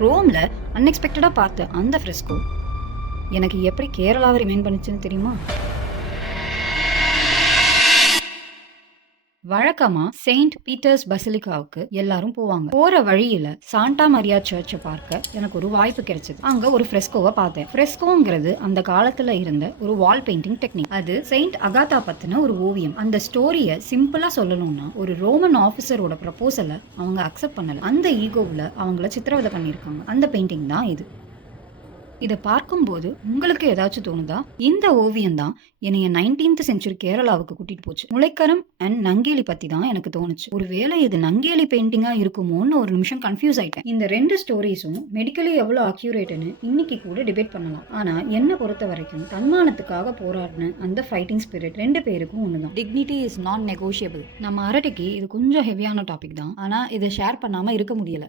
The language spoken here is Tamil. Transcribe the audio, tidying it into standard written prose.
ரோம்ல அன்எக்ஸ்பெக்டடா பார்த்த அந்த ஃப்ரெஸ்கோ எனக்கு எப்படி கேரளாவை ரிமைண்ட் பண்ணுச்சுன்னு தெரியுமா? வழக்கமா செயின்ட் பீட்டர்ஸ் பசிலிகாவுக்கு எல்லாரும் போவாங்க. போற வழியில சாண்டா மரியா சர்ச்சை பார்க்க எனக்கு ஒரு வாய்ப்பு கிடைச்சது. அங்க ஒரு ஃப்ரெஸ்கோவை பார்த்தேன். ஃப்ரெஸ்கோங்கிறது அந்த காலத்துல இருந்த ஒரு வால் பெயிண்டிங் டெக்னிக். அது செயின்ட் அகாத்தா பத்தின ஒரு ஓவியம். அந்த ஸ்டோரிய சிம்பிளா சொல்லணும்னா, ஒரு ரோமன் ஆபீசரோட ப்ரப்போசலை அவங்க அக்செப்ட் பண்ணல. அந்த ஈகோவுல அவங்கள சித்திரவதை பண்ணியிருக்காங்க. அந்த பெயிண்டிங் தான் இது. இதை பார்க்கும்போது உங்களுக்கு ஏதாச்சும் தோணுதா? இந்த ஓவியம் தான் என்னைய 19th செஞ்சுரி கேரளாவுக்கு கூட்டிட்டு போச்சு. முளைக்கரம் அண்ட் நங்கேலி பத்தி தான் எனக்கு தோணுச்சு. ஒருவேளை இது நங்கேலி பெயிண்டிங்கா இருக்குமோன்னு ஒரு நிமிஷம் கன்ஃபியூஸ் ஆயிட்டேன். இந்த ரெண்டு ஸ்டோரிஸும் மெடிக்கலி எவ்வளவு அக்யூரேட்னு இன்னைக்கு கூட டிபேட் பண்ணலாம். ஆனா என்ன பொறுத்த வரைக்கும் தன்மானத்துக்காக போராடின அந்த ஃபைட்டிங் ஸ்பிரிட் ரெண்டு பேருக்கும் ஒண்ணுதான். டிக்னிட்டி இஸ் நான் நெகோஷியபிள். நம்ம அரட்டைக்கு இது கொஞ்சம் ஹெவியான டாபிக் தான். ஆனா இதை ஷேர் பண்ணாம இருக்க முடியல.